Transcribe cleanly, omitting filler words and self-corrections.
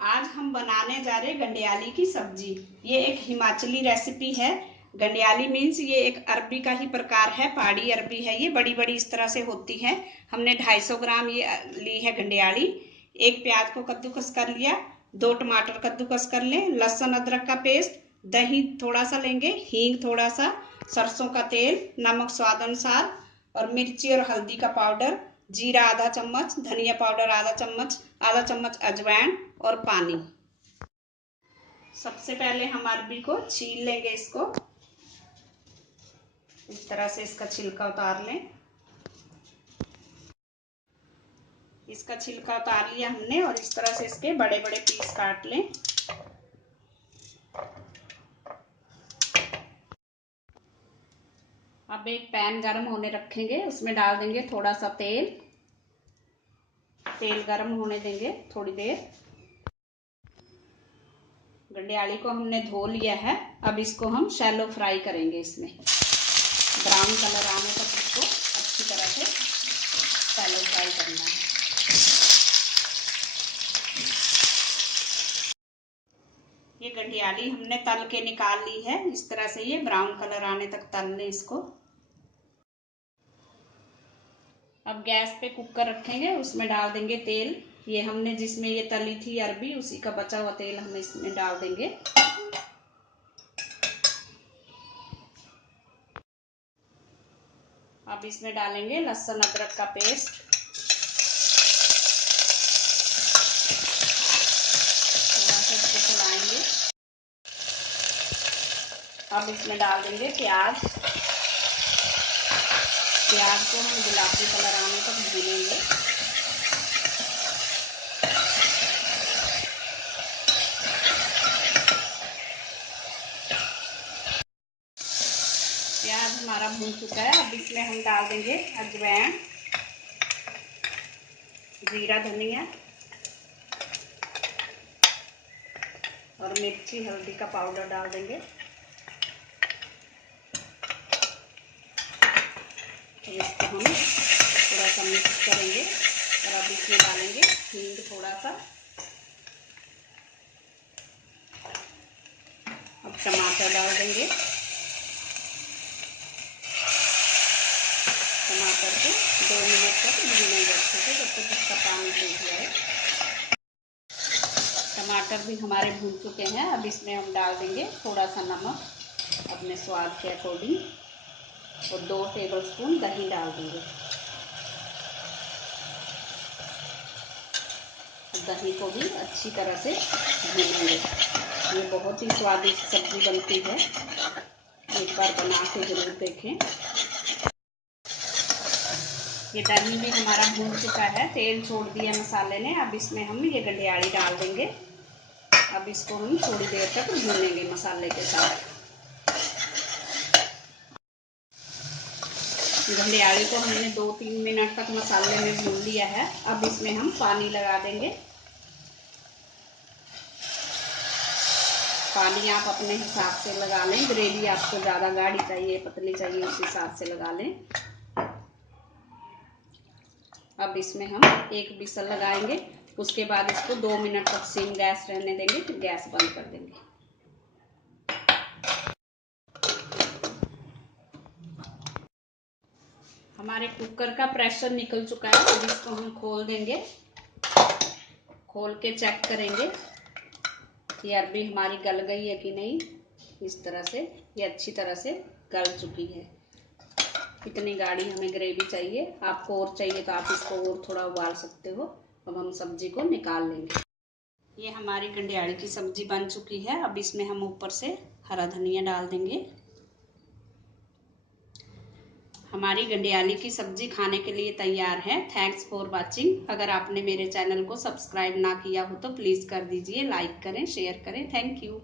आज हम बनाने जा रहे गंडियाली की सब्जी। ये एक हिमाचली रेसिपी है। गंडियाली मीन्स ये एक अरबी का ही प्रकार है, पहाड़ी अरबी है। ये बड़ी बड़ी इस तरह से होती है। हमने 250 ग्राम ये ली है गंडियाली। एक प्याज को कद्दूकस कर लिया, 2 टमाटर कद्दूकस कर लें, लहसुन अदरक का पेस्ट, दही थोड़ा सा लेंगे, हींग थोड़ा सा, सरसों का तेल, नमक स्वाद अनुसार, और मिर्ची और हल्दी का पाउडर, जीरा आधा चम्मच, धनिया पाउडर आधा चम्मच अजवाइन और पानी। सबसे पहले हम अरबी को छील लेंगे। इसको इस तरह से इसका छिलका उतार लें। इसका छिलका उतार लिया हमने और इस तरह से इसके बड़े बड़े पीस काट लें। अब एक पैन गरम होने रखेंगे, उसमें डाल देंगे थोड़ा सा तेल। तेल गरम होने देंगे थोड़ी देर। गंडियाली को हमने धो लिया है। अब इसको हम शैलो फ्राई करेंगे। इसमें ब्राउन कलर आने तक इसको अच्छी तरह से शैलो फ्राई करना है। ये गंडियाली हमने तल के निकाल ली है। इस तरह से ये ब्राउन कलर आने तक तल लें इसको। अब गैस पे कुकर रखेंगे, उसमें डाल देंगे तेल। ये हमने जिसमें ये तली थी अरबी, उसी का बचा हुआ तेल हम इसमें डाल देंगे। अब इसमें डालेंगे लहसुन अदरक का पेस्ट। थोड़ा सा इसको चलाएंगे। अब इसमें डाल देंगे प्याज। प्याज को हम गुलाबी कलर आने तक भूनेंगे। प्याज हमारा भून चुका है। अब इसमें हम डाल देंगे अजवाइन, जीरा धनिया और मिर्ची हल्दी का पाउडर डाल देंगे। इसको हम थोड़ा सा मिक्स करेंगे और अब इसमें डालेंगे हींग थोड़ा सा। अब टमाटर डाल देंगे। टमाटर को 2 मिनट तक भूनेंगे अच्छे से, जब तक इसका पानी सूख जाए। टमाटर भी हमारे भून चुके हैं। अब इसमें हम डाल देंगे थोड़ा सा नमक अपने स्वाद के अकॉर्डिंग और 2 टेबलस्पून दही डाल देंगे। दही को भी अच्छी तरह से भूनेंगे। ये बहुत ही स्वादिष्ट सब्जी बनती है, एक बार बना के जरूर देखें। ये दही भी हमारा भून चुका है, तेल छोड़ दिया मसाले ने। अब इसमें हम ये गंडियाली डाल देंगे। अब इसको हम थोड़ी देर तक भूनेंगे मसाले के साथ। गंडियाली को हमने 2-3 मिनट तक मसाले में भून लिया है। अब इसमें हम पानी लगा देंगे। पानी आप अपने हिसाब से लगा लें। ग्रेवी आपको ज़्यादा गाढ़ी चाहिए, पतली चाहिए, उस हिसाब से लगा लें। अब इसमें हम एक विसल लगाएंगे। उसके बाद इसको 2 मिनट तक सिम गैस रहने देंगे, फिर गैस बंद कर देंगे। हमारे कुकर का प्रेशर निकल चुका है। अब इसको हम खोल देंगे। खोल के चेक करेंगे ये अरबी हमारी गल गई है कि नहीं। इस तरह से ये अच्छी तरह से गल चुकी है। इतनी गाढ़ी हमें ग्रेवी चाहिए। आपको और चाहिए तो आप इसको और थोड़ा उबाल सकते हो। अब हम सब्जी को निकाल लेंगे। ये हमारी गंडियाली की सब्जी बन चुकी है। अब इसमें हम ऊपर से हरा धनिया डाल देंगे। हमारी गंडियाली की सब्जी खाने के लिए तैयार है। Thanks for watching. अगर आपने मेरे चैनल को सब्सक्राइब ना किया हो तो प्लीज़ कर दीजिए, लाइक करें, शेयर करें। Thank you.